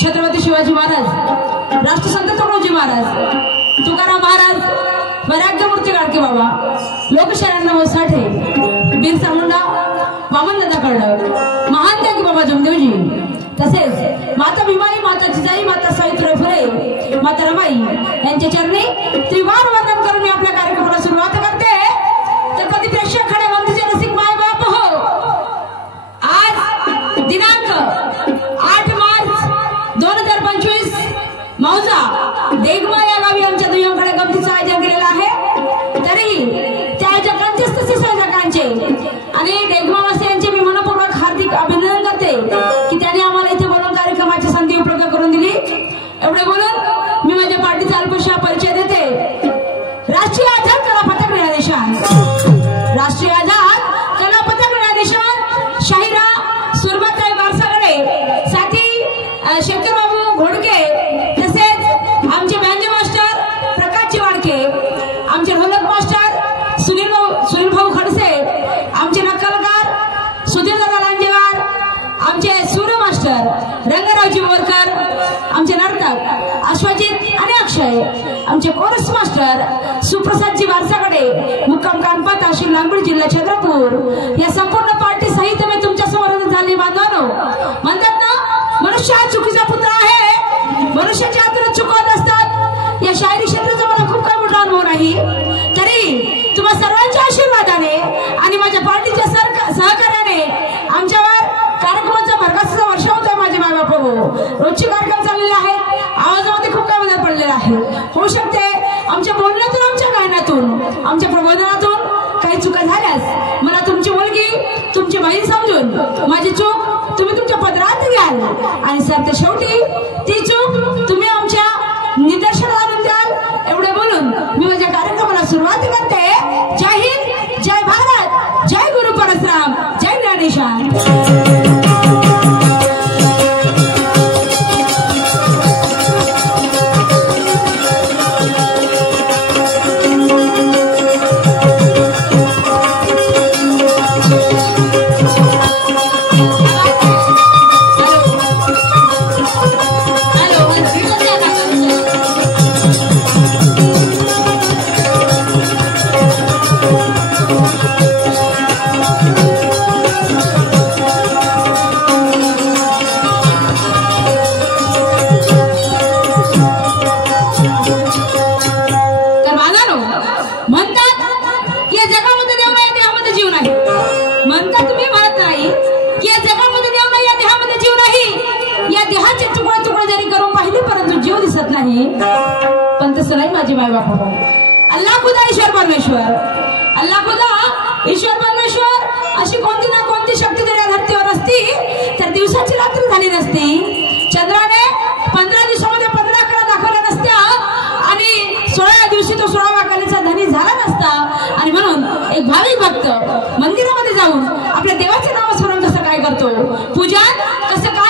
छत्रपती शिवाजी महाराज, राष्ट्रसंत तुकडोजी महाराज, तुकाराम महाराज, वैराग्यमूर्ती गाडगे बाबा, लोकशाहीर साठे, बिरसा मुंडा, वामनदादा कर्डक, महान त्यागी बाबा जमदेवजी, तसेच माता भीमाई, माता जिजाई, माता सावित्रीबाई फुले, माता रमाई यांच्या चरणी त्रिवार वंदन करून मी आपल्या कार्यक्रमाला सुरुवात करते। तर कधी प्रेक्षक खडे वंदचे रसिक माय बाप हो, आज दिनांक 8 मार्च 2025 मौजा देगमा या गावी आमच्या दुय्यमकडे गमतीचं आयोजन केलेलं आहे। तरी त्या आयोजकांचेच तसेच आयोजकांचे आणि देगमावासियांचे मी मनपूर्वक हार्दिक अभिनंदन करते की त्यांनी आम्हाला इथे बोलून कार्यक्रमाची संधी उपलब्ध करून दिली। एवढे बोलून मी माझ्या पार्टीचा अल्पशा परिचय देते। राष्ट्रीय आझाद कला पथक निळानिशान, राष्ट्रीय आझाद कला पथक निळानिशान शाहिरा सुरबाताई वारसागडे, साथी शंकरबाबू घोडके, तसेच आमचे बँजो मास्टर प्रकाश वाडके, आमचे ढोलक मास्टर सुनील भाऊ खडसे, आमचे नक्कलकार सुधीरदादा लांजेवार, आमचे सूर मास्टर रंगरावजी बोरकर, आमचे नर्तक अश्वजित आणि अक्षय, आमचे कोरस मास्टर सुप्रसादजी वारसागडे, मुक्काम कानपा, तहसील नांदूर, जिल्हा चंद्रपूर, या संपूर्ण पार्टी सहित मी तुमच्या समोर झाले बांधवानो। म्हणतात ना, मनुष्य हा चुकीचा पुत्र आहे, मनुष्याच्या हातून चुकवत असतात। या शायरी क्षेत्राचा मला खूप काही मोठा अनुभव नाही, तरी तुम्हा सर्वांच्या आशीर्वादाने आणि माझ्या पार्टीच्या सहकार्याने आमच्यावर कार्यक्रमाचा भरघोस वर्षा होतोय। माझे माय बाप हो, रोजचे कार्यक्रम चाललेले आहेत, आवाजामध्ये खूप काही बदल पडलेला आहे। होऊ शकते आमच्या बोलण्यातून, आमच्या गायनातून, आमच्या प्रबोधनातून काही चुका झाल्यास मला तुमची मुलगी, तुमची बहीण समजून माझी चूक तुम्ही तुमच्या पदरात घ्याल आणि सरते शेवटी ती चूक तुम्ही आमच्या निदर्शनास आणून द्याल। एवढे बोलून मी माझ्या कार्यक्रमाला सुरुवात करते। जय हिंद, जय भारत, जय गुरु परशुराम, जय ज्ञानेश्वर। पण तसं नाही माझे माय बाप। अल्लाह खुदा ईश्वर परमेश्वर, अल्लाह खुदा ईश्वर परमेश्वर अशी कोणती ना कोणती शक्ती जर या धरतीवर असती तर दिवसाची रात्र झाली नसती, चंद्राने 15 दिवसामध्ये 15 कळा दाखवल्या नसत्या आणि 16व्या दिवशी तो 16व्या कलेचा धनी झाला नसता। आणि म्हणून एक भाविक भक्त मंदिरामध्ये जाऊन आपल्या देवाचे नामस्मरण कसं काय करतो, पूजन कसं काय